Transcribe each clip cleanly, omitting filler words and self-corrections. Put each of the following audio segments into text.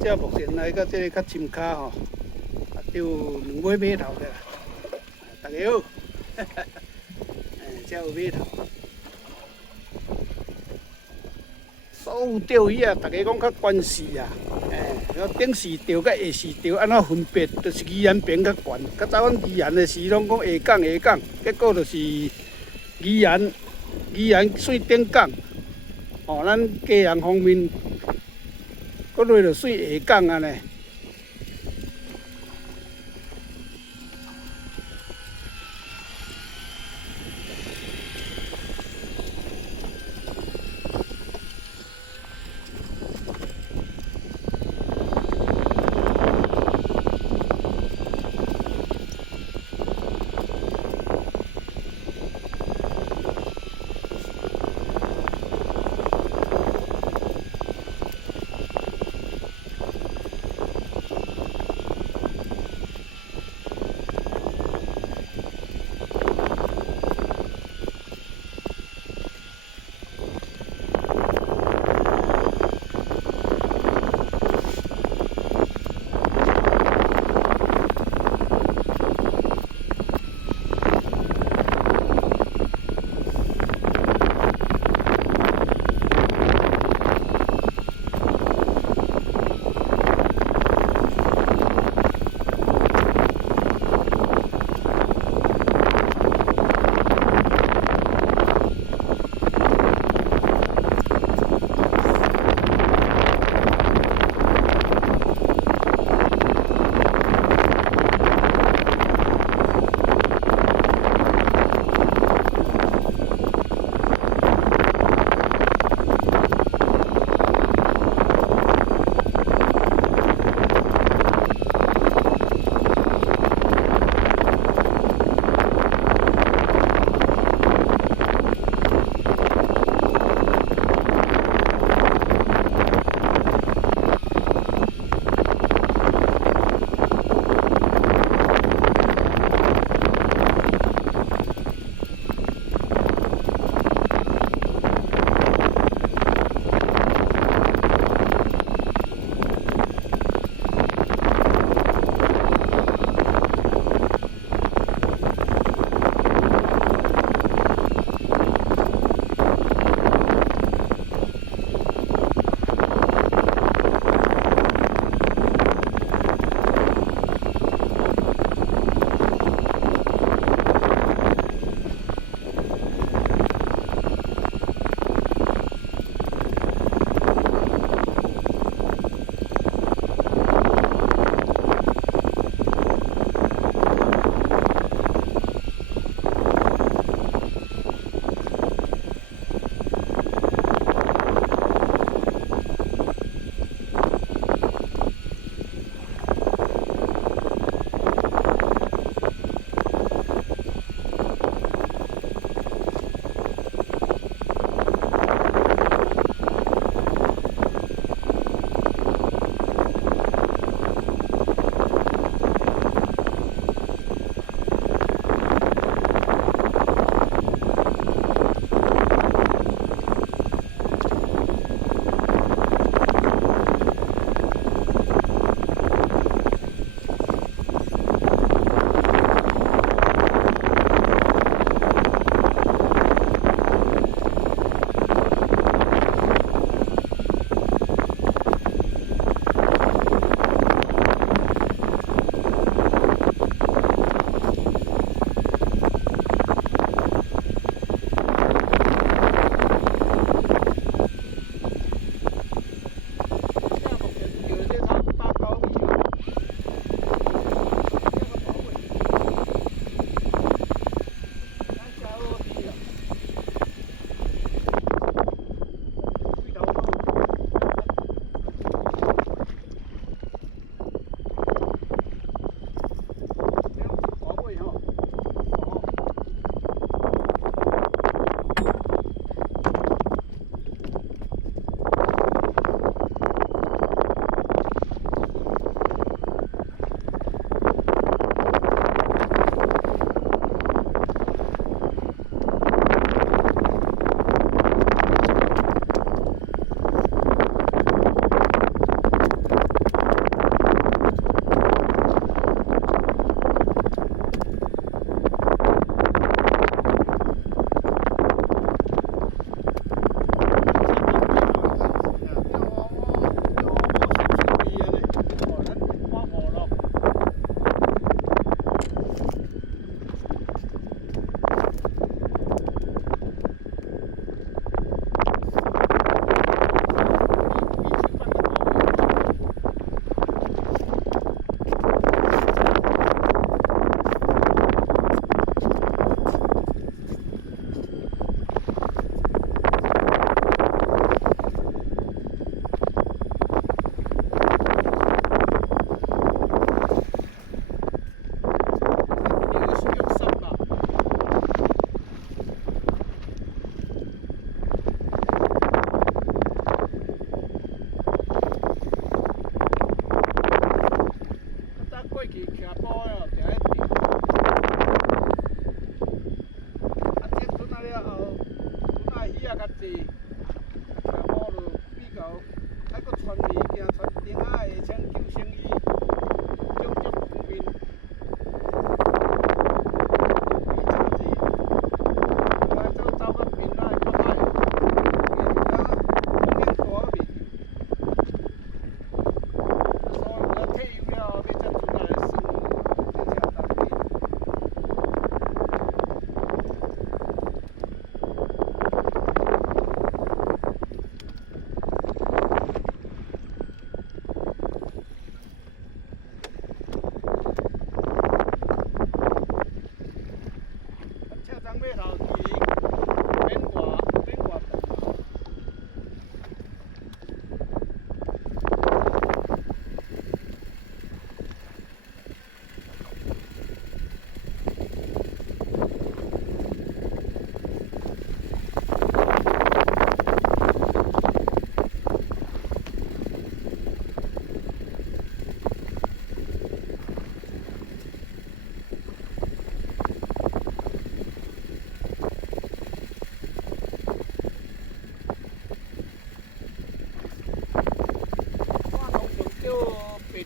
这目前来到这个较深卡吼，有2尾码头的啦。大家好，这有码头。所有钓鱼啊，大家讲较关系啊，顶时钓甲下时钓安怎分别？就是宜兰边较悬，较早阮宜兰的时拢讲下港，结果就是宜兰算顶港，哦，咱家人方面，搁落就算下港安尼。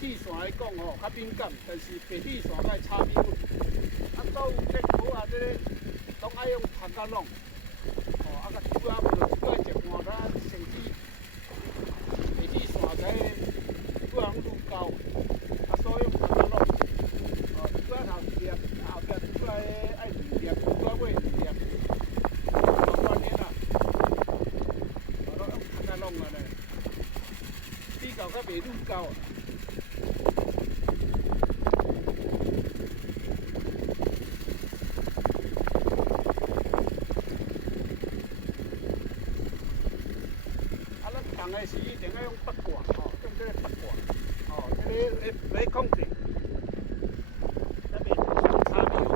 体线来讲吼，较敏感，但是白体线该差米粉。啊，到这好啊，这个拢爱用头壳弄，哦，啊，甲煮啊，无就一半啦，甚至白体线在不能愈高，啊，所以用头壳弄，哦，煮啊头一粒，后壁煮来爱2粒，煮啊尾2粒，锻炼啦，啊，拢用头壳弄啊咧，比较较袂愈高啊。放的时一定要用八卦，吼，用这个八卦，吼，这个来控制，那边差别。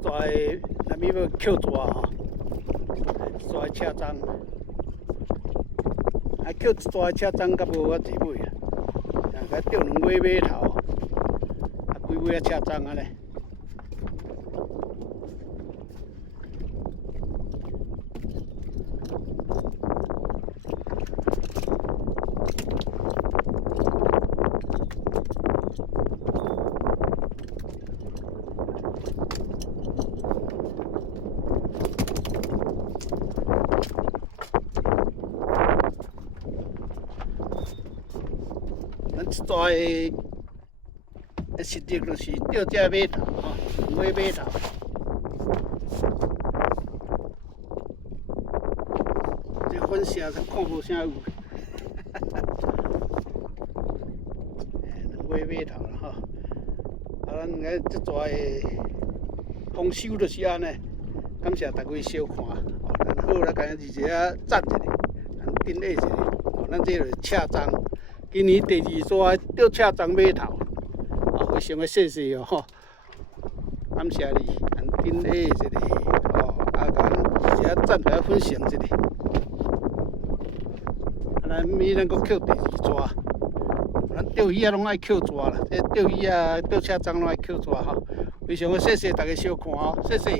抓的，那边要扣抓吼，抓的车章，啊扣抓的车章，甲无我济尾啊，甲钓2尾尾头，啊规尾啊车章啊咧。咱这抓的实力就是钓只尾头吼，2尾尾头。这粉声是看无啥有，2尾尾头啦吼。啊，咱个这抓的丰收就是安尼，感谢大家收看。咱好来甲日子啊赞一下，咱顶下一下。咱这就是赤章。今年第2抓钓赤章尾头，非常的谢谢哦吼，感谢你，咱顶下一个哦，啊，咱一下赞来分享一下，咱咪咱搁捡第2抓，咱钓鱼啊拢爱捡抓啦，这钓鱼啊钓赤章拢爱捡抓吼，非常的谢谢大家收看哦，谢谢。